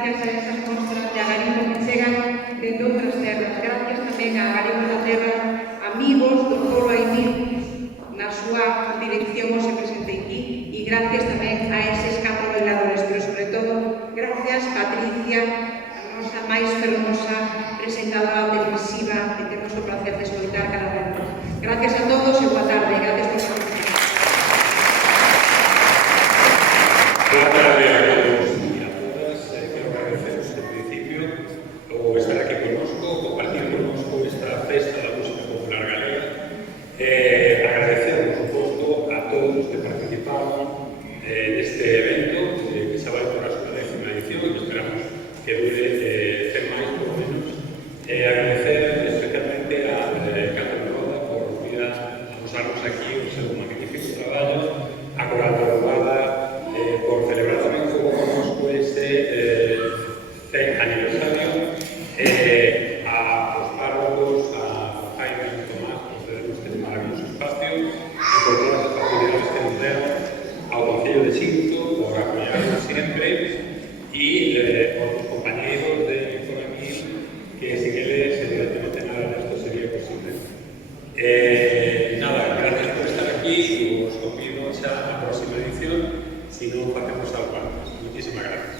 gracias a esas mostras de agarismo que chegan dende outras terras. Gracias tamén a Agarismo da Terra, amigos do Foro Aimil, na súa dirección se presente aquí, e gracias tamén a eses 4 bailadores, pero sobre todo, gracias Patricia, a nosa máis fermosa presentadora televisiva que temos o placer de escoitar cada vez. Gracias a todos e boa tarde. Gracias por estar. Boa tarde a todos e a todas. Quero agradeceros en principio o estar aquí connosco, compartir connosco esta festa da música popular galega. Agradecer, por suposto, a todos os que participaron neste evento, que xa vai por a súa 10ª edición, e que esperamos que dure 100 máis, por lo menos. Agradecer especialmente a Catherine Roda por vir a usarnos aquí o seu magnífico traballo, a Coral Torrada, por celebrar tamén connosco ese 100 aniversario, aos párrocos, a Jaime e Tomás, por cedernos este maravilloso espacio e por todas as facilidades que nos deron, ao Concello de Xinto, por apoiarnos sempre, e aos compañeiros de Foramil, que sin eles evidentemente nada disto sería posible. Nada, gracias por estar aquí e os convido xa a próxima edición, si non facemos algo antes. Muchísimas gracias.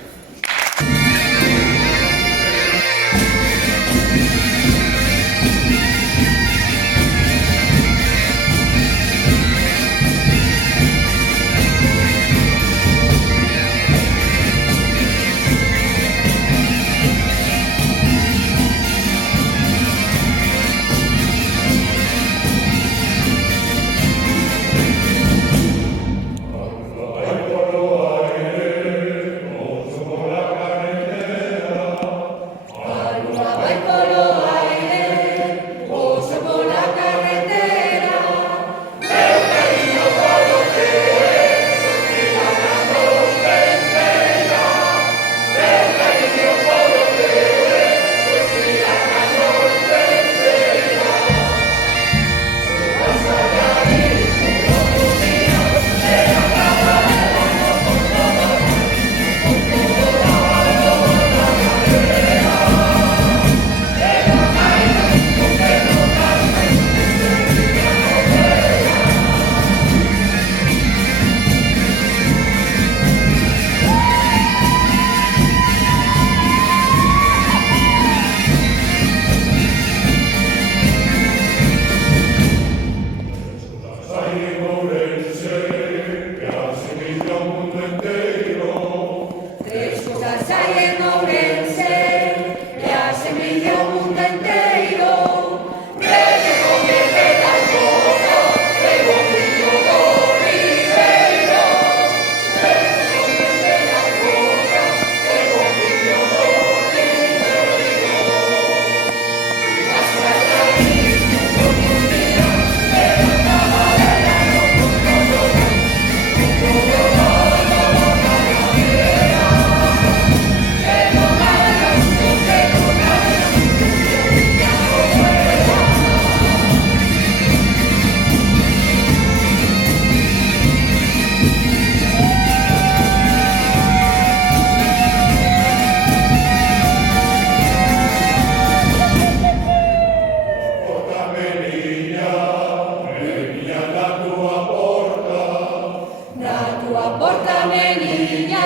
Porta, meniña,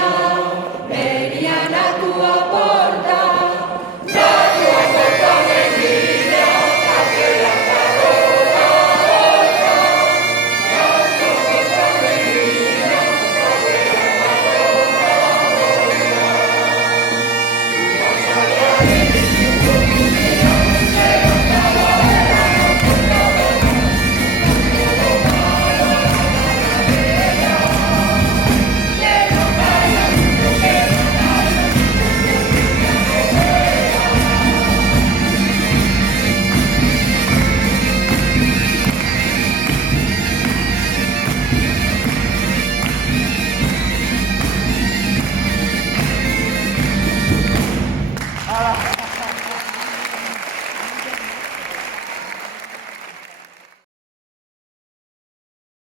venía na tua porta.